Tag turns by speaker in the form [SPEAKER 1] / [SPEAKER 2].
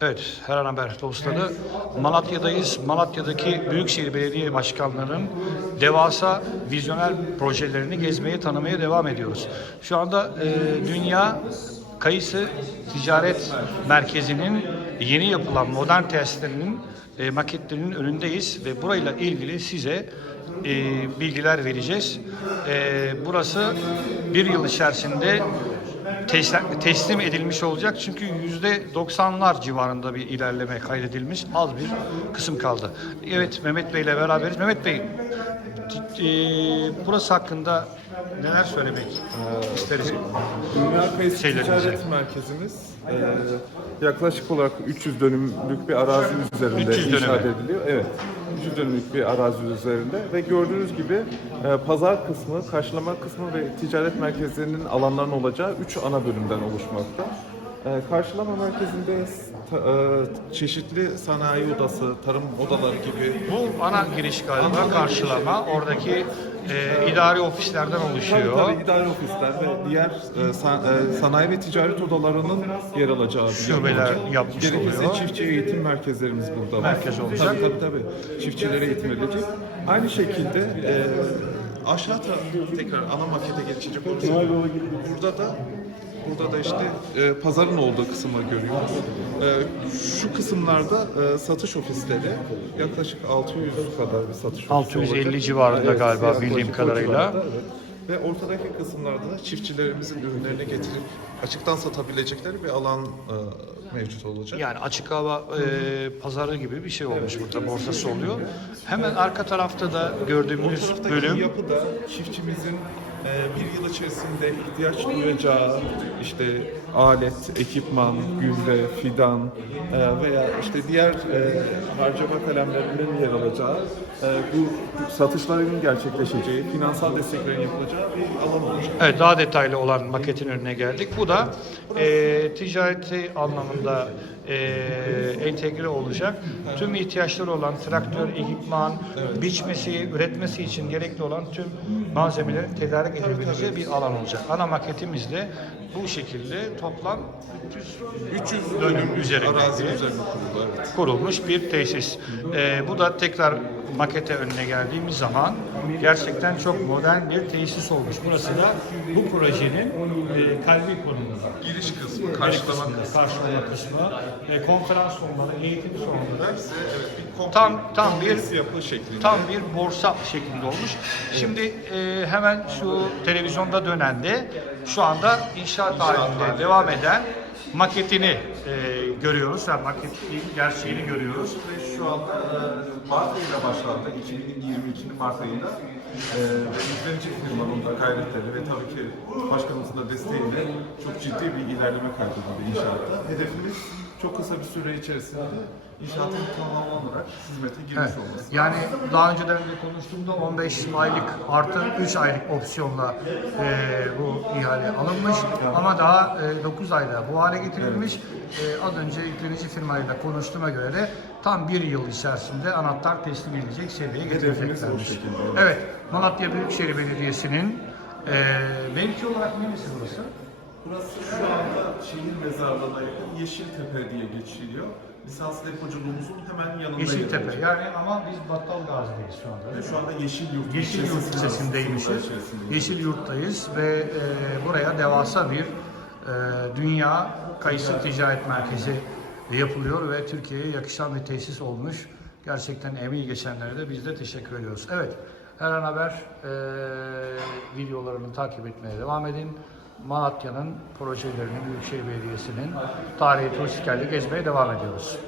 [SPEAKER 1] Evet, her an haber dostları. Malatya'dayız. Malatya'daki Büyükşehir Belediye Başkanları'nın devasa vizyoner projelerini gezmeye, tanımaya devam ediyoruz. Şu anda e, dünya Kayısı Ticaret Merkezi'nin yeni yapılan modern tesislerinin e, maketlerinin önündeyiz ve burayla ilgili size e, bilgiler vereceğiz. E, burası bir yıl içerisinde teslim, teslim edilmiş olacak çünkü yüzde 90'lar civarında bir ilerleme kaydedilmiş az bir kısım kaldı. Evet Mehmet Bey ile beraberiz. Mehmet Bey, e, burası hakkında neler söylemek isteriz?
[SPEAKER 2] Dünya Kayısı
[SPEAKER 1] Şeylerimize.
[SPEAKER 2] Ticaret Merkezimiz e, yaklaşık olarak 300 dönümlük bir arazi üzerinde
[SPEAKER 1] 300
[SPEAKER 2] inşa ediliyor. Evet. 300 dönümlük bir arazi üzerinde ve gördüğünüz gibi e, pazar kısmı, karşılama kısmı ve ticaret merkezlerinin alanların olacağı 3 ana bölümden oluşmakta. E, karşılama merkezinde ta- e, çeşitli sanayi odası, tarım odaları gibi
[SPEAKER 1] Bu ana giriş galiba karşılama. Oradaki e, idari ofislerden
[SPEAKER 2] Tabii
[SPEAKER 1] oluşuyor.
[SPEAKER 2] tabii idari ofisler ve diğer e, sa- e, sanayi ve ticaret odalarının yer alacağı bir
[SPEAKER 1] Şubeler yapmış
[SPEAKER 2] Gerekirse
[SPEAKER 1] oluyor.
[SPEAKER 2] çiftçi eğitim merkezlerimiz burada var.
[SPEAKER 1] Merkez olacak.
[SPEAKER 2] Tabii tabii tabii. Çiftçilere eğitim verilecek. Aynı şekilde e, aşağı tarafta tekrar ana makete geçecek olursak burada da Burada da işte e, pazarın olduğu kısmı görüyoruz. E, şu kısımlarda e, satış ofisleri yaklaşık 600 kadar bir satış ofisi
[SPEAKER 1] 650
[SPEAKER 2] olacak.
[SPEAKER 1] civarında galiba
[SPEAKER 2] yaklaşık
[SPEAKER 1] bildiğim
[SPEAKER 2] o
[SPEAKER 1] kadarıyla.
[SPEAKER 2] evet. Ve ortadaki kısımlarda da çiftçilerimizin ürünlerini getirip açıktan satabilecekleri bir alan e, mevcut olacak.
[SPEAKER 1] Yani açık hava e, pazarı gibi bir şey olmuş burada borsası oluyor. Hemen arka tarafta da
[SPEAKER 2] O
[SPEAKER 1] gördüğümüz
[SPEAKER 2] taraftaki
[SPEAKER 1] bölüm
[SPEAKER 2] yapı da çiftçimizin e, bir yıl içerisinde ihtiyaç duyacağı işte alet, ekipman, gübre, fidan e, veya işte diğer e, harcama kalemlerinin yer alacağı, e, bu satışların gerçekleşeceği, finansal desteklerin yapılacağı bir alan.
[SPEAKER 1] Evet daha detaylı olan maketin önüne geldik. Bu da e, ticareti anlamında e, entegre olacak. Tüm ihtiyaçları olan traktör, ekipman, biçmesi, üretmesi için gerekli olan tüm malzemelerin tedarik edebileceği bir alan olacak. Ana maketimizde bu şekilde toplam 300, 300 dönüm üzerinde
[SPEAKER 2] Arazi evet.
[SPEAKER 1] kurulmuş bir tesis. Ee, bu da tekrar makete önüne geldiğimiz zaman gerçekten çok modern bir tesis olmuş. Burası da bu projenin e, kalbi konumunda.
[SPEAKER 2] Giriş kısmı,
[SPEAKER 1] Karşılama kısmı, karşılama kısmı, e, konferans salonları, eğitim salonları
[SPEAKER 2] evet, bir komple-
[SPEAKER 1] tam tam bir
[SPEAKER 2] yapı şeklinde.
[SPEAKER 1] tam bir borsa şeklinde olmuş. Şimdi e, hemen şu televizyonda dönen de şu anda inşaat halinde devam eden maketini e, görüyoruz. Yani maketin gerçeğini görüyoruz.
[SPEAKER 2] Ve şu anda e, Mart ayıyla başlandı. 2022'nin Mart ayında. E, ve yüklenici firmanın da gayretleri ve tabii ki başkanımızın da desteğiyle çok ciddi bir ilerleme kaydedildi inşaatta. Hedefimiz çok kısa bir süre içerisinde inşaatın tamamlanarak hizmete girmiş
[SPEAKER 1] Evet.
[SPEAKER 2] olması.
[SPEAKER 1] Yani daha önceden de konuştuğumda 15 aylık artı 3 aylık opsiyonla e, bu ihale alınmış ama daha e, 9 ayda bu hale getirilmiş. E, az önce yüklenici firmayla konuştuğuma göre de tam bir yıl içerisinde anahtar teslim edilecek seviyeye getireceklermiş.
[SPEAKER 2] evet.
[SPEAKER 1] Evet, Malatya Büyükşehir Belediyesi'nin e, mevki olarak neresi burası?
[SPEAKER 2] Burası şu anda şehir mezarlığına yakın Yeşiltepe diye geçiliyor. Lisans depoculuğumuzun hemen yanında yer
[SPEAKER 1] Yeşiltepe.
[SPEAKER 2] alacak.
[SPEAKER 1] Yani ama biz Battal Gazi'deyiz şu anda.
[SPEAKER 2] Ve şu anda Yeşil Yurt
[SPEAKER 1] Yeşil Yurt
[SPEAKER 2] ilçesi
[SPEAKER 1] ilçesindeymişiz. Yeşil Yurt'tayız ve e, buraya devasa bir e, dünya kayısı ticaret merkezi yapılıyor ve Türkiye'ye yakışan bir tesis olmuş. Gerçekten emeği geçenlere de biz de teşekkür ediyoruz. Evet, Her an haber e, videolarını takip etmeye devam edin. Malatya'nın projelerini Büyükşehir Belediyesi'nin tarihi turistik gezmeye devam ediyoruz.